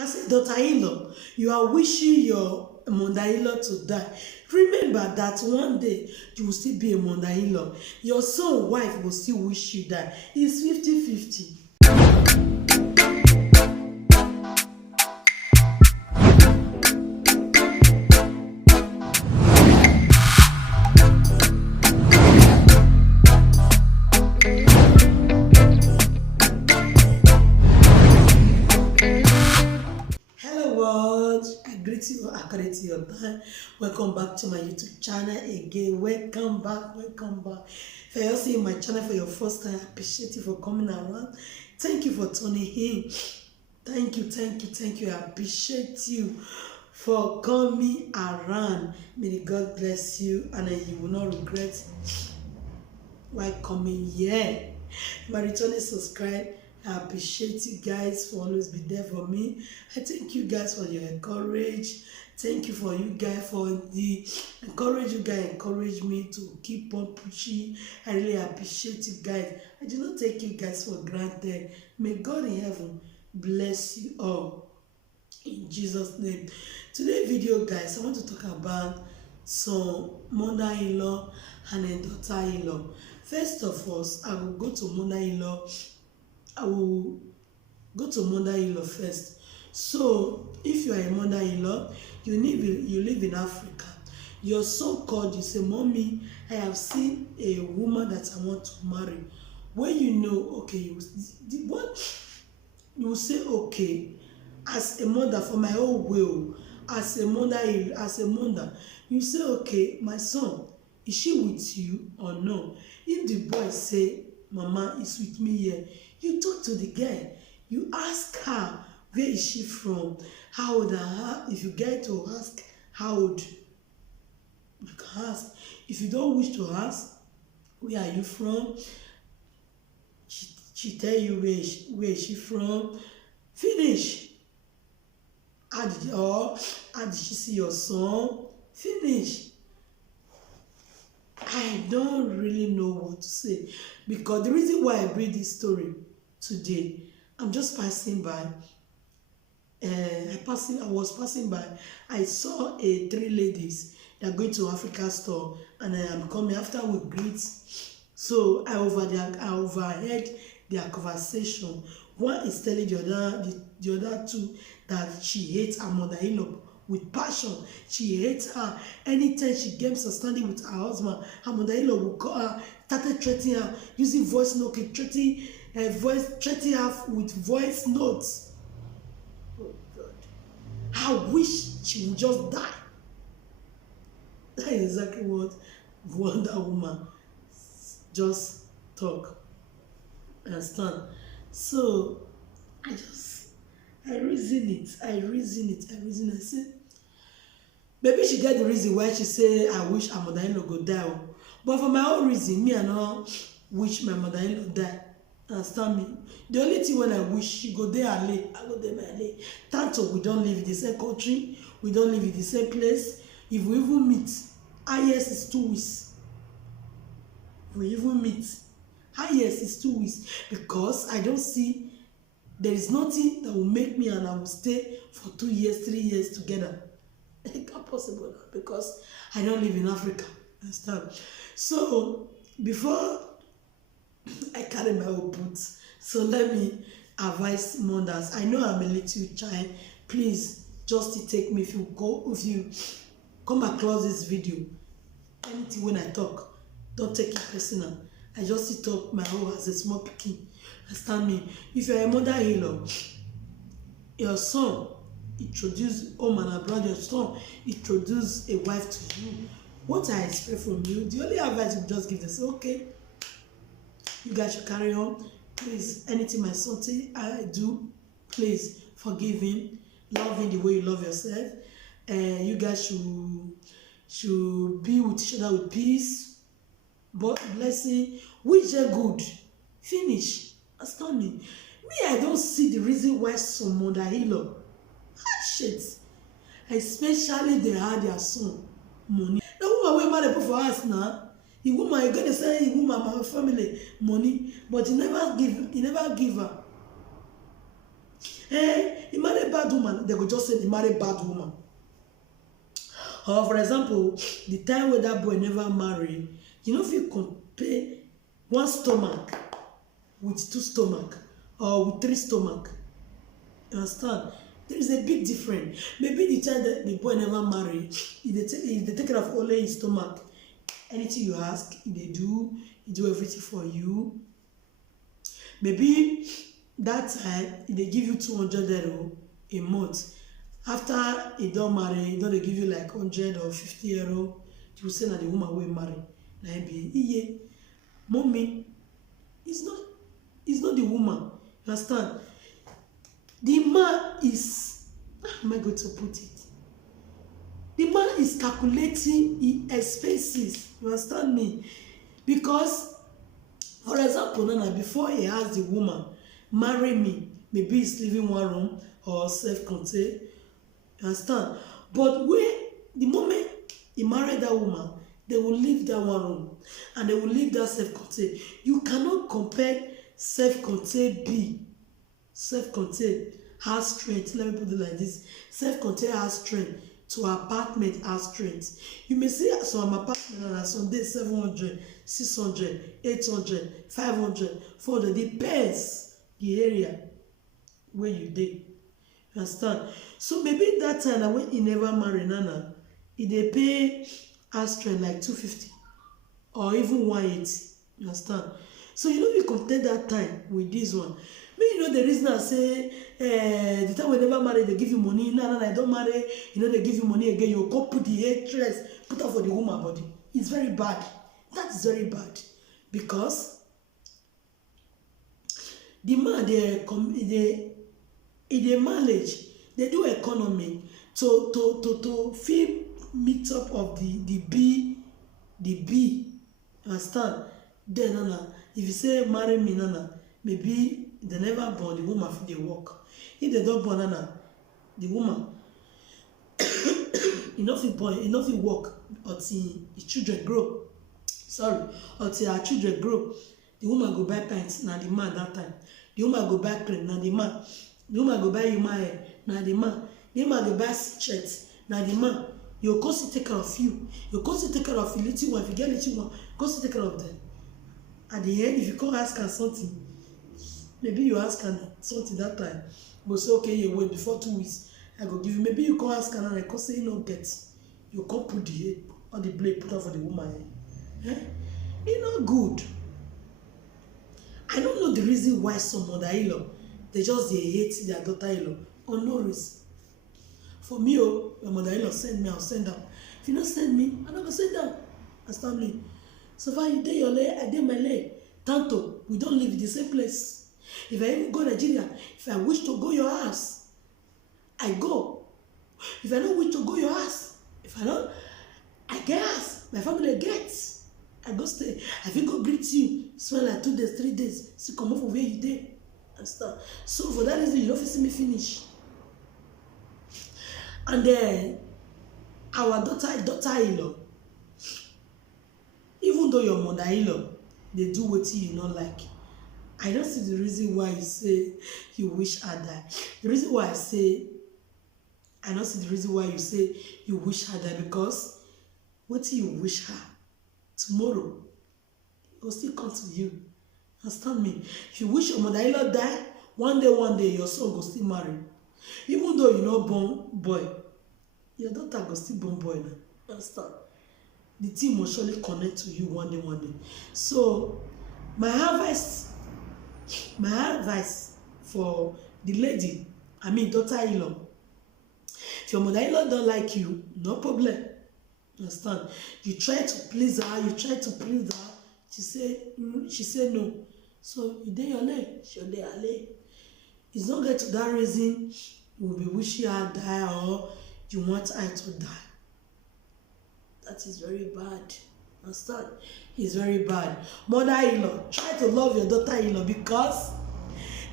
As a daughter-in-law, you are wishing your mother-in-law to die. Remember that one day you will still be a mother-in-law. Your son wife will still wish you die. It's 50-50. Hello world, I greet you according to your time. Welcome back to my YouTube channel again. Welcome back. If you're seeing my channel for your first time, I appreciate you for coming around. Thank you for tuning in. Thank you. I appreciate you for coming around. May God bless you and you will not regret why coming here. My returning subscribe. I appreciate you guys for always be there for me. I thank you guys for your encourage. Thank you for you guys for the encourage. You guys encourage me to keep on pushing. I really appreciate you guys. I do not take you guys for granted. May God in heaven bless you all in Jesus' name. Today's video, guys, I want to talk about some mother-in-law and a daughter-in-law. First of all, I will go to mother-in-law. I will go to mother-in-law first. So, if you are a mother-in-law, you live in Africa. Your son called you, say, "Mommy, I have seen a woman that I want to marry." When you know, okay, you will say, "Okay, as a mother, for my own will, as a mother, you say, okay, my son, is she with you or no?" If the boy say, "Mama is with me here," you talk to the girl. You ask her, where is she from? How old are her? If you get to ask how old, you can ask. If you don't wish to ask, where are you from? She tell you where is she from. Finish. How did she see your son? Finish. I don't really know what to say, because the reason why I bring this story today, I'm just passing by. I was passing by. I saw three ladies. They are going to Africa store, and I am coming after we greet. So I overheard their conversation. One is telling the other two that she hates her mother-in-law with passion. She hates her. Anytime she gets standing with her husband, her mother-in-law will call her, started threatening her, using voice note, threatening her with voice notes. Oh God. I wish she would just die. That is exactly what Wonder Woman just talk. Understand? So I reason it. I say, maybe she get the reason why she say I wish her mother-in-law go die. But for my own reason, me I no wish my mother-in-law die. Understand me? The only thing when I wish she go there Ale, I go there my Ale. Tanto we don't live in the same country, we don't live in the same place. If we even meet, highest is 2 weeks. If we even meet, highest is 2 weeks, because I don't see there is nothing that will make me and I will stay for 2 years, 3 years together. It's not possible now, because I don't live in Africa. Understand? So before I carry my own boots, so let me advise mothers. I know I'm a little child. Please just take me. If you come across this video, anything when I talk, don't take it personal. I just talk my own as a small pikin. Understand me? If you're a mother-in-law, your son introduce home and abroad, your son introduce a wife to you. What I expect from you, the only advice you just give them, say, okay, you guys should carry on. Please, anything my son say I do, please forgive him, love him the way you love yourself. You guys should be with each other with peace, but blessing, wish them good. Finish. Understand me? Me, I don't see the reason why some mother-in-law shit, especially they had their son money. The woman wey man dey put for house now, the woman, you gonna say the woman, my family money, but he never give her. He marry bad woman. woman, they go just say they marry bad woman. Or for example, the time where that boy never marry, you know, if you compare one stomach with two stomach or with three stomach, you understand? There is a big difference. Maybe the time that the boy never marry, they take care of only his stomach. Anything you ask, they do everything for you. Maybe that time they give you 200 euro a month. After he don't marry, they give you like 100 or 50 euro. You say that the woman will marry. Na be iye. Mommy, it's not the woman. You understand? The man is, how am I going to put it? The man is calculating his expenses. You understand me? Because, for example, Nana, before he asks the woman, marry me, maybe he's living one room or self-contained. You understand? But when the moment he married that woman, they will leave that one room and they will leave that self-contained. You cannot compare self-contained B. Self-contained has strength. Let me put it like this. Self-contained has strength to apartment has strength. You may see some apartment and some days 700, 600, 800, 500, 400. Depends the area where you dey. You understand? So maybe that time when he never marry Nana, he dey pay house strength like 250 or even 180. You understand? So you know you compare that time with this one. Maybe you know the reason I say the time we never marry, they give you money. No, I don't marry. You know they give you money again. You go put the hatred, put up for the woman body. It's very bad. That is very bad because the man they manage. They do economy to feel meet up of the B. Understand? Then Nana, if you say marry me, Nana, maybe they never born the woman for the work. If they don't born Nana, the woman enough work until the children grow. Sorry, until her children grow. The woman go buy pants, now the man that time. The woman go buy cream, now the man. The woman go buy human hair, now the man. The woman go buy shirts, now the man. You go take care of you. You go take care of your little one. If you get little one, go take care of them. At the end, if you come ask her something, maybe you ask her something that time, you go say, okay, you wait before 2 weeks, I go give you. Maybe you come ask her and I go say, you no get. You come put the head on the blade, put her for the woman. It's not good. I don't know the reason why some mother-in-law, they just they hate their daughter-in-law or no reason. For me, your mother-in-law send me, I'll send them. If you don't send me, I'm not gonna send them. Understand me? So far you dey your leg, I dey my leg. Tanto, we don't live in the same place. If I even go Nigeria, if I wish to go your house, I go. If I don't wish to go your house, if I don't, I get house. My family gets. I go stay. I fit go greet you. Spend like 2 days, 3 days. See come off of where you dey. Understand? So for that reason, you don't see me finish. And then our daughter-in-law, even though your mother-in-law, they do what you not like, I don't see the reason why you say you wish her die. The reason why I don't see the reason why you say you wish her die, because what you wish her tomorrow, it will still come to you. Understand me? If you wish your mother-in-law die, one day your son will still marry. Even though you not born boy, your daughter will still born boy now. Understand? The team will surely connect to you one day. So my advice for the lady, I mean daughter-in-law, if your mother-in-law don't like you, no problem. Understand? You try to please her, she say no. So you dey your leg, she dey her leg. It's not get to that reason you will be wishing her die or you want her to die. That is very bad. Understand? It's very bad. Mother-in-law, try to love your daughter-in-law, because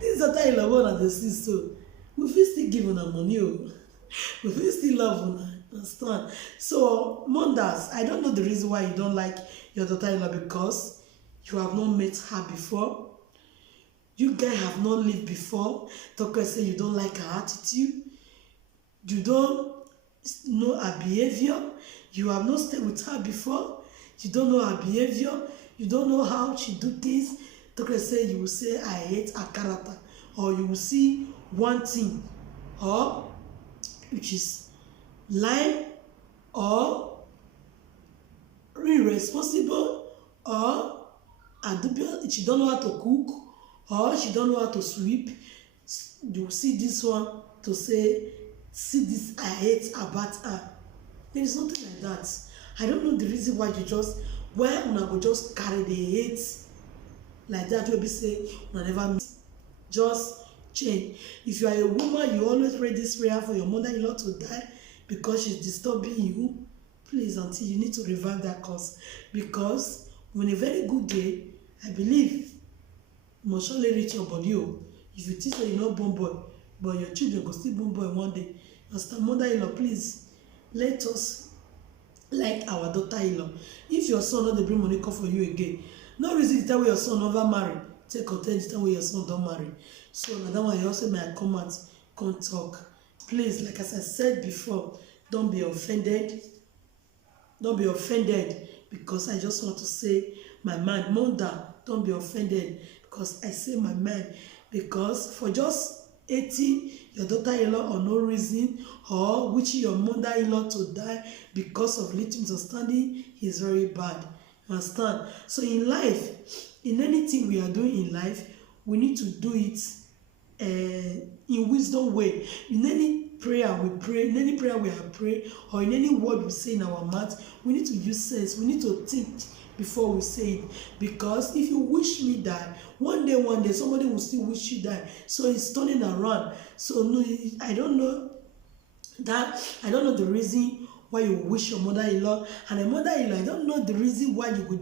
this daughter-in-law one of the sis, so we fit still give her money. We fit still love her. Understand? So mothers, I don't know the reason why you don't like your daughter-in-law, because you have not met her before. You guys have not lived before. Talk say you don't like her attitude. you don't know her behavior, you have not stayed with her before, you don't know her behavior, you don't know how she do things. Talk say you will say I hate her character, or you will see one thing, or which is lying, or irresponsible, or she don't know how to cook, or she don't know how to sweep. You see this one to say, see this I hate about her. There is nothing like that. I don't know the reason why una go just carry the hate like that, wey be say una never meet. Just change. If you are a woman, you always pray this prayer for your mother-in-law to die because she's disturbing you. Please, auntie, you need to revive that cause, because on a very good day, I believe you must surely reach your body. If you think that you're not born boy, but your children go still born boy one day. As mother-in-law, please let us like our daughter-in-law. If your son no dey bring money come for you again, no reason the time wey your son never marry take content the time wey your son don marry. So na that one I also may I come out come talk. Please, like as I said before, don't be offended. Don't be offended because I just want to say my mind. Mother, don't be offended because I say my mind. Because for just hating your daughter-in-law or no reason, or wishing your mother-in-law to die because of little misunderstanding is very bad. You understand? So in life, in anything we are doing in life, we need to do it in wisdom way. In any prayer we pray, in any prayer we are praying, or in any word we say in our mouth, we need to use sense. We need to think before we say it. Because if you wish me die, one day somebody will still wish you die. So it's turning around. So no, I don't know the reason why you wish your mother-in-law, and a mother-in-law, I don't know the reason why you will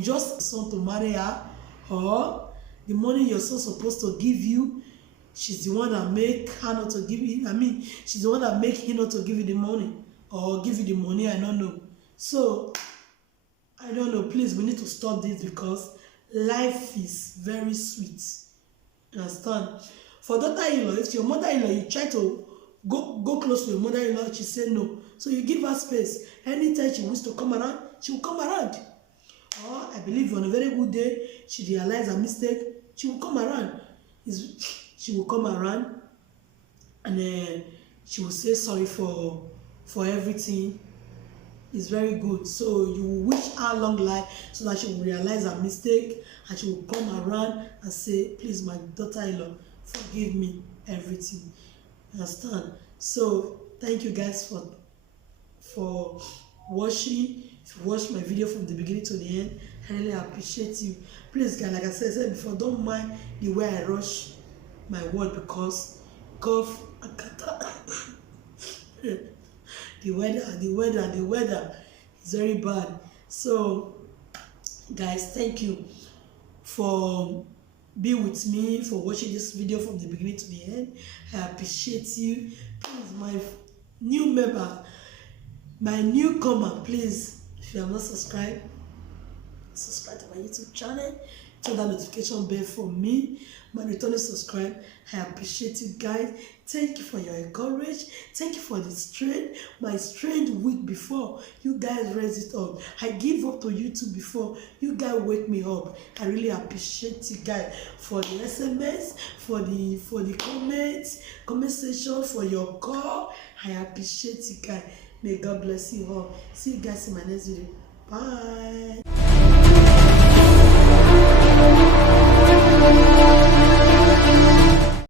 just son to marry her, or the money your son supposed to give you, she's the one that make her not to give you. I mean, she's the one that make him not to give you the money, or give you the money. I don't know. So I don't know. Please, we need to stop this because life is very sweet. You understand? For daughter-in-law, if your mother-in-law, you try to go close to your mother-in-law, she say no. So you give her space. Anytime she wants to come around, she will come around. Or I believe on a very good day, she realize her mistake, she will come around. She will come around, and she will say sorry for everything. It's very good. So you will wish her long life so that she will realize her mistake, and she will come around and say, please, my daughter-in-law, forgive me everything. Understand? So thank you guys for watching. If you watched my video from the beginning to the end, I really appreciate you. Please, guys, like I said before, don't mind the way I rush my word because cough and catarrh. the weather is very bad. So guys, thank you for being with me, for watching this video from the beginning to the end. I appreciate you. Please, my new member, my newcomer, please, if you have not subscribed, subscribe to my YouTube channel, turn that notification bell for me. My returning subscribe, I appreciate you guys. Thank you for your encouragement. Thank you for the strength. My strength week before, you guys raise it up. I give up to YouTube before, you guys wake me up. I really appreciate you guys for the SMS, for the comment section, for your call. I appreciate you guys. May God bless you all. See you guys in my next video. Bye.